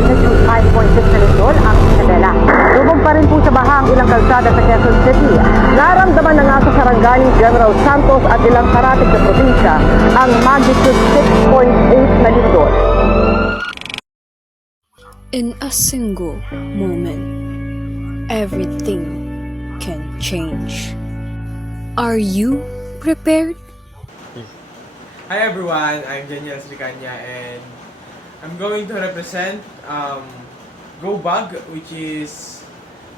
magnitude 5.6 na lindol ang Isabela. Lubog pa rin po sa baha ang ilang kalsada sa Quezon City. Naramdaman na nga sa Sarangani, General Santos at ilang karatig na probinsya ang magnitude 6.8 na lindol. In a single moment, everything can change. Are you prepared? Hi everyone, I'm Daniel Sricanya and I'm going to represent Go Bug, which is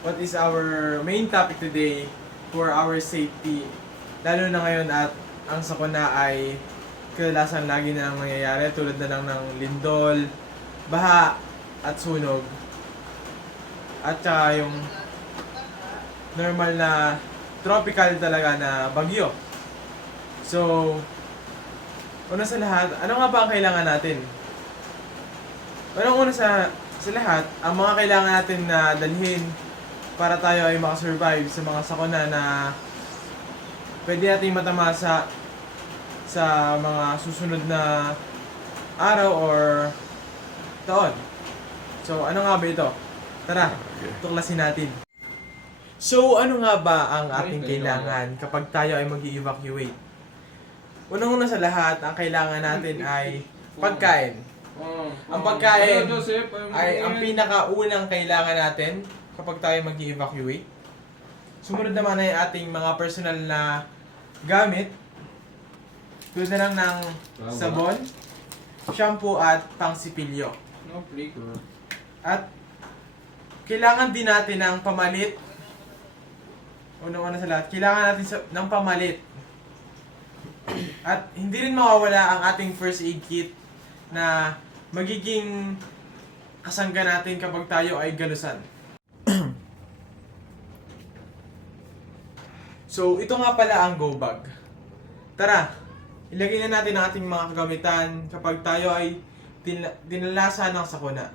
what is our main topic today for our safety. Lalo na ngayon at ang sakuna ay kadalasan lagi na lang nangyayari tulad na lang ng lindol, baha at sunog. At saka yung normal na tropical talaga na bagyo. So, una sa lahat, ano nga ba ang kailangan natin? Una sa lahat, ang mga kailangan natin na dalhin para tayo ay makasurvive sa mga sakuna na pwede natin matamasa sa mga susunod na araw or taon. So, ano nga ba ito? Tara, tuklasin natin. So, ano nga ba ang ating kailangan kapag tayo ay mag-evacuate? Unang-una sa lahat, ang kailangan natin ay pagkain. Ang pagkain ay ang pinakaunang kailangan natin kapag tayo mag-evacuate. Sumunod naman ay ating mga personal na gamit. Tulad na lang ng sabon, shampoo at pangsipilyo. At kailangan din natin ng pamalit. Unang-una sa lahat, kailangan natin ng pamalit. At hindi rin mawawala ang ating first aid kit na magiging kasangga natin kapag tayo ay galusan. So, ito nga pala ang Go Bag. Tara, ilagay na natin ang ating mga kagamitan kapag tayo ay dinalasa ng sakuna.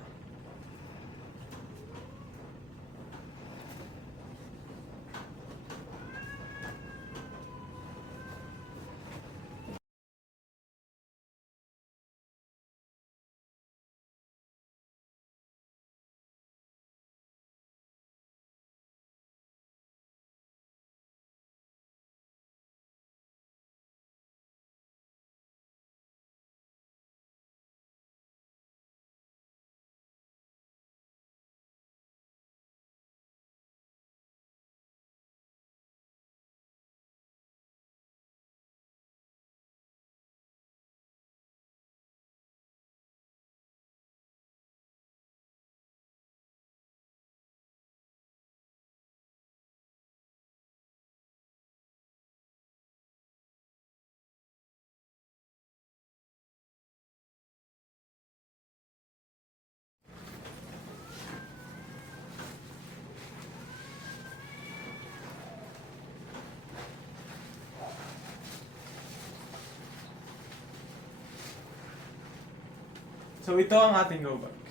So ito ang ating Go Bag.